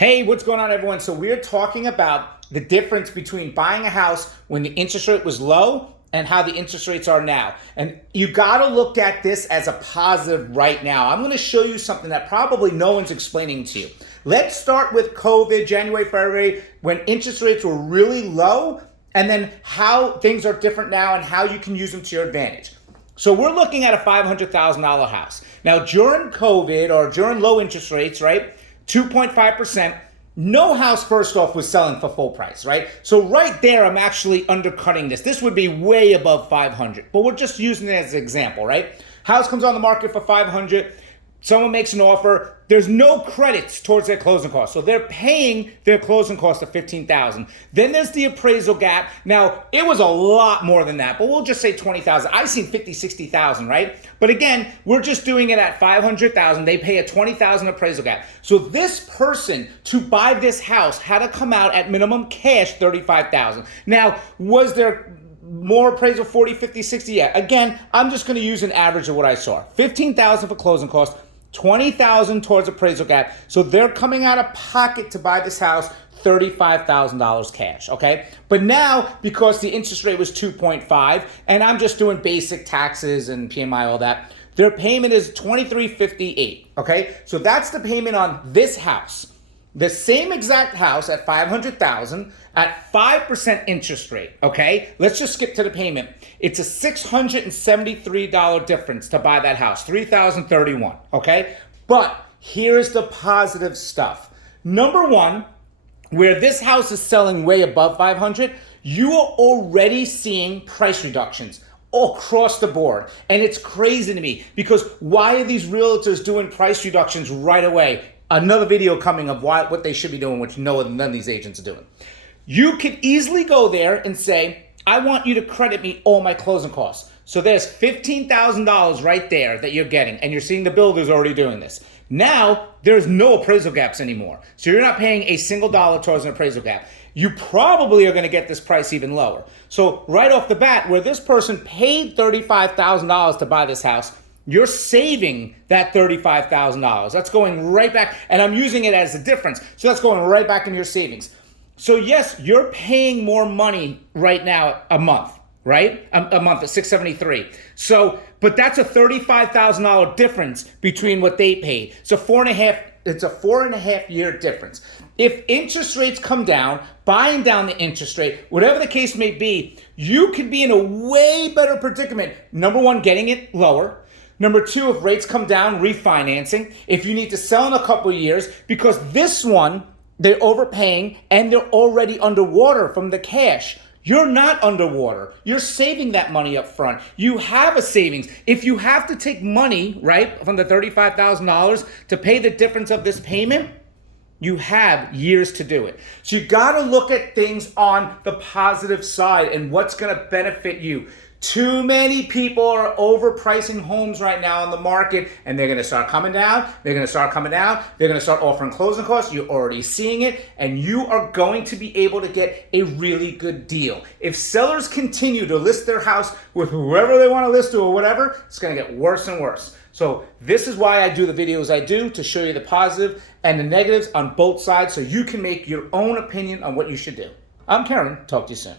Hey, what's going on, everyone? So we're talking about the difference between buying a house when the interest rate was low and how the interest rates are now. And you got to look at this as a positive right now. I'm going to show you something that probably no one's explaining to you. Let's start with COVID, January, February, when interest rates were really low, and then how things are different now and how you can use them to your advantage. So we're looking at a $500,000 house. Now, during COVID or during low interest rates, right, 2.5%, no house, first off, was selling for full price, right? So right there, I'm actually undercutting this. This would be way above 500, but we're just using it as an example, right? House comes on the market for 500. Someone makes an offer. There's no credits towards their closing costs. So they're paying their closing cost of $15,000. Then there's the appraisal gap. Now, it was a lot more than that, but we'll just say $20,000. I've seen $50,000, $60,000, right? But again, we're just doing it at $500,000. They pay a $20,000 appraisal gap. So this person, to buy this house, had to come out at minimum cash $35,000. Now, was there more appraisal, 40, 50, 60? Yeah. Again, I'm just going to use an average of what I saw. $15,000 for closing costs, $20,000 towards appraisal gap. So they're coming out of pocket to buy this house, $35,000 cash, okay? But now, because the interest rate was 2.5, and I'm just doing basic taxes and PMI, all that, their payment is $23.58, okay? So that's the payment on this house. The same exact house at $500,000 at 5% interest rate, okay? Let's just skip to the payment. It's a $673 difference to buy that house, $3,031, okay? But here's the positive stuff. Number one, where this house is selling way above 500, you are already seeing price reductions all across the board. And it's crazy to me because why are these realtors doing price reductions right away? Another video coming of what they should be doing, which none of these agents are doing. You could easily go there and say, I want you to credit me all my closing costs. So there's $15,000 right there that you're getting, and you're seeing the builders already doing this. Now, there's no appraisal gaps anymore. So you're not paying a single dollar towards an appraisal gap. You probably are going to get this price even lower. So right off the bat, where this person paid $35,000 to buy this house, you're saving that $35,000. That's going right back, and I'm using it as a difference. So that's going right back into your savings. So yes, you're paying more money right now a month, right? A month at $673. So, but that's a $35,000 difference between what they paid. It's a 4.5 year difference. If interest rates come down, buying down the interest rate, whatever the case may be, you could be in a way better predicament. Number one, getting it lower. Number two, if rates come down, refinancing. If you need to sell in a couple of years, because this one, they're overpaying and they're already underwater from the cash. You're not underwater. You're saving that money up front. You have a savings. If you have to take money, right, from the $35,000 to pay the difference of this payment, you have years to do it. So you got to look at things on the positive side and what's going to benefit you. Too many people are overpricing homes right now on the market, and they're going to start coming down. They're going to start coming down. They're going to start offering closing costs. You're already seeing it, and you are going to be able to get a really good deal. If sellers continue to list their house with whoever they want to list to or whatever, it's going to get worse and worse. So this is why I do the videos I do, to show you the positive and the negatives on both sides so you can make your own opinion on what you should do. I'm Karen. Talk to you soon.